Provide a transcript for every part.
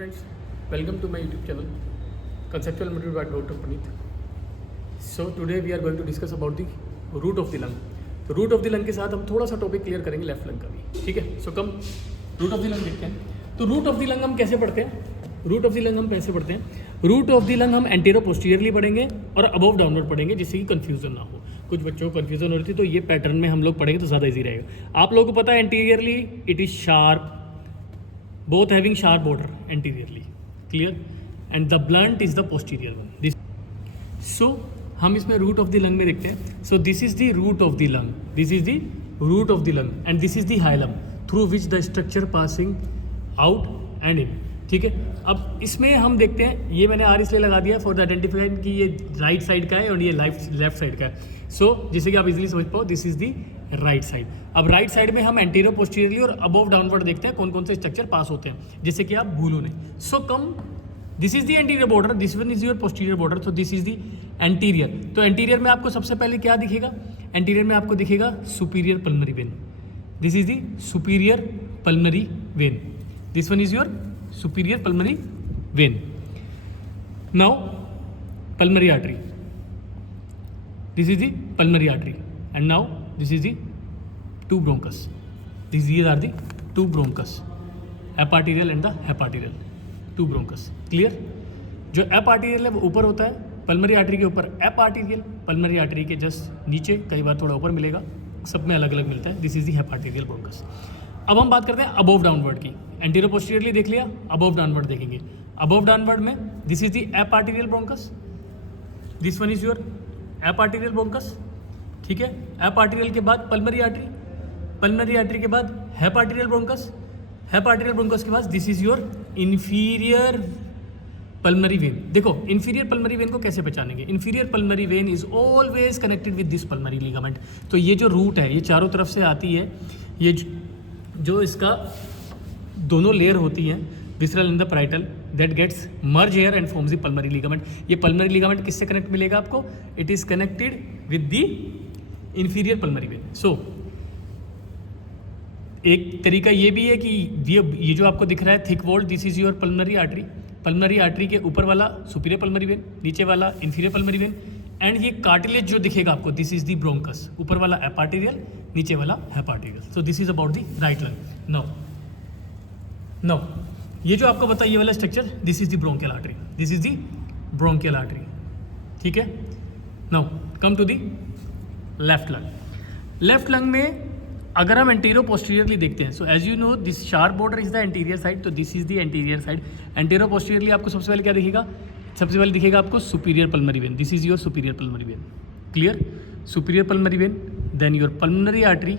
friends, welcome to my YouTube channel, Conceptual Motive by Dr. Puneet. So today we are going to discuss about the root of the lung. तो root of the lung के साथ हम थोड़ा सा topic clear करेंगे left lung का भी, ठीक है. सो कम रूट ऑफ द लंग देखते हैं. तो रूट ऑफ द लंग हम कैसे पढ़ते हैं? रूट ऑफ द लंग हम कैसे पढ़ते हैं? रूट ऑफ द लंग हम एंटेरो पोस्टीरियरली पढ़ेंगे और अबव डाउनवर्ड पढ़ेंगे, जिससे कि कन्फ्यूजन ना हो. कुछ बच्चों को कन्फ्यूजन हो रही थी, तो ये पैटर्न में हम लोग पढ़ेंगे तो ज़्यादा ईजी रहेगा. आप लोगों को पता है anteriorly it is sharp, both having sharp border anteriorly, clear, and the blunt is the posterior one. This, so हम इसमें root of the lung में देखते हैं. So this is the root of the lung, this is the root of the lung, and this is the hilum through which the structure passing out and in. ठीक है. अब इसमें हम देखते हैं, ये मैंने आर इसलिए लगा दिया फॉर द आइडेंटिफाइड कि ये राइट साइड का है और ये लेफ्ट साइड का है. सो जिससे कि आप इजीली समझ पाओ, this is the right side. अब राइट साइड में हम एंटीरियर पोस्टीरियरली और अबव डाउनवर्ड देखते हैं कौन कौन से स्ट्रक्चर पास होते हैं, जिससे कि आप भूलो नहीं. So come this is the anterior border, this one is your posterior border. तो दिस इज द एंटीरियर. तो एंटीरियर में आपको सबसे पहले क्या दिखेगा? एंटीरियर में आपको दिखेगा superior pulmonary vein. This is the superior pulmonary vein. This one is your superior pulmonary vein. Now pulmonary artery, this is the pulmonary artery, and now this is the two bronchus. These are the two bronchus, eparterial and the heparterial, two bronchus. Clear? जो eparterial है वो ऊपर होता है pulmonary artery के ऊपर. eparterial pulmonary artery के just नीचे, कई बार थोड़ा ऊपर मिलेगा, सब में अलग अलग मिलता है. This is the hyparterial bronchus. अब हम बात करते हैं अबव डाउनवर्ड की. एंटीरियर पोस्टीरियरली देख लिया, अबव डाउनवर्ड देखेंगे. अबव डाउनवर्ड में this is the eparterial bronchus, this one is your eparterial bronchus. ठीक है. एपार्टेरियल के बाद पल्मरी आर्टरी, पल्मरी आर्टरी के बाद हेपार्टेरियल ब्रोंकस, हेपार्टेरियल ब्रोंकस के बाद this is your inferior pulmonary when. देखो इंफीरियर पल्मरी वेन को कैसे पहचानेंगे? Inferior pulmonary when is always connected with this pulmonary ligament. तो ये जो रूट है ये चारों तरफ से आती है. ये जो इसका दोनों लेयर होती हैं, visceral and the parietal, that gets merge here and forms the pulmonary ligament. ये पल्मरी लिगामेंट किससे कनेक्ट मिलेगा आपको? It is connected with the inferior pulmonary vein. So एक तरीका ये भी है कि ये जो आपको दिख रहा है thick wall, this is your pulmonary artery. Pulmonary artery के ऊपर वाला सुपीरियर पल्मरी वेन, नीचे वाला इंफीरियर पल्मरी वेन. एंड ये कार्टिलेज जो दिखेगा आपको, दिस इज द ब्रोंकस. ऊपर वाला एपार्टेरियल, नीचे वाला hyparterial. So this is about the right lung. Now ये जो आपको बताया ये वाला structure, this is the bronchial artery, this is the bronchial artery. ठीक है. Now come to the left lung. Left lung में अगर हम एंटीरियर पोस्टीरियरली देखते हैं, so as you know this sharp border is the anterior side, तो this is the anterior side. Anterior posteriorly आपको सबसे पहले क्या दिखेगा? सबसे पहले दिखेगा आपको superior pulmonary vein. This is your superior pulmonary vein. Clear? Superior pulmonary vein, then your pulmonary artery,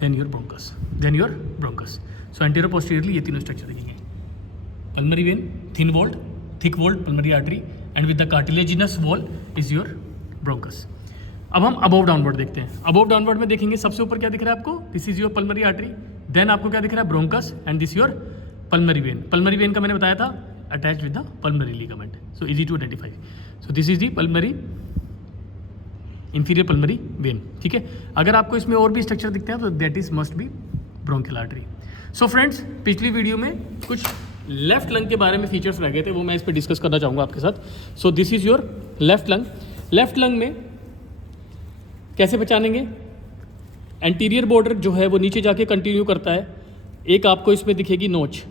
then your bronchus, then your bronchus. So anterior posteriorly ये तीनों स्ट्रक्चर दिखेंगे. Pulmonary vein, thin walled, thick walled pulmonary artery, and with the cartilaginous wall is your bronchus. अब हम above downward देखते हैं. Above downward में देखेंगे सबसे ऊपर क्या दिख रहा है आपको? This is your pulmonary artery. Then आपको क्या दिख रहा है? Bronchus, and this your pulmonary vein. Pulmonary vein का मैंने बताया था attached with the pulmonary ligament, so easy to identify. So this is the pulmonary inferior pulmonary vein. ठीक है. अगर आपको इसमें और भी स्ट्रक्चर दिखते हैं तो that is must be bronchial artery. So friends, पिछली वीडियो में कुछ लेफ्ट लंग के बारे में फीचर्स रह गए थे, वो मैं इस पर डिस्कस करना चाहूँगा आपके साथ. सो this is your left lung. Left lung में कैसे पहचानेंगे? एंटीरियर बॉर्डर जो है वो नीचे जाके कंटिन्यू करता है. एक आपको इसमें दिखेगी नोच,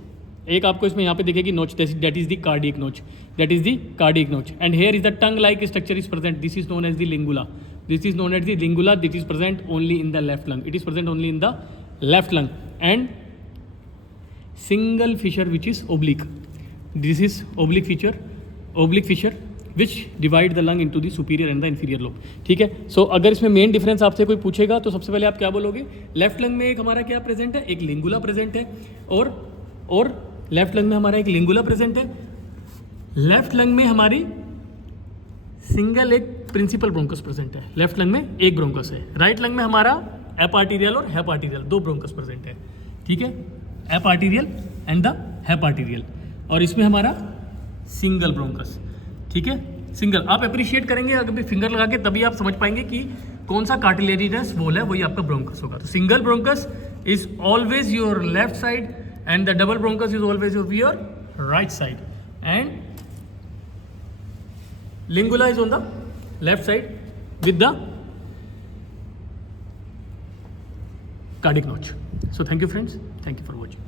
एक आपको इसमें यहाँ पे दिखेगी notch, that is the cardiac notch, that is the cardiac notch. And here is the tongue like structure is present, this is known as the lingula. This is known as the lingula. That is present only in the left lung. It is present only in the left lung. And single fissure which is oblique, this is oblique feature, oblique fissure which divide the lung into the superior and the inferior lobe. ठीक है. सो अगर इसमें main difference आपसे कोई पूछेगा तो सबसे पहले आप क्या बोलोगे? लेफ्ट लंग में एक हमारा क्या प्रेजेंट है? एक लिंगुला प्रेजेंट है. और लेफ्ट लंग में हमारा एक लिंगुला प्रेजेंट है. लेफ्ट लंग में हमारी सिंगल एक प्रिंसिपल ब्रोंकस प्रेजेंट है. लेफ्ट लंग में एक ब्रोंकस है. राइट लंग में हमारा एपार्टेरियल और हेपार्टेरियल दो ब्रोंकस प्रेजेंट है. ठीक है. एपार्टेरियल एंड द हेपार्टेरियल. और इसमें हमारा सिंगल ब्रोंकस. ठीक है. सिंगल. आप अप्रिशिएट करेंगे अगर फिंगर लगा के, तभी आप समझ पाएंगे कि कौन सा कार्टिलेजिनस वॉल है, वही आपका ब्रोंकस होगा. तो single bronchus is always your left side, and the double bronchus is always of your right side, and lingula is on the left side with the cardiac notch. So thank you friends, thank you for watching.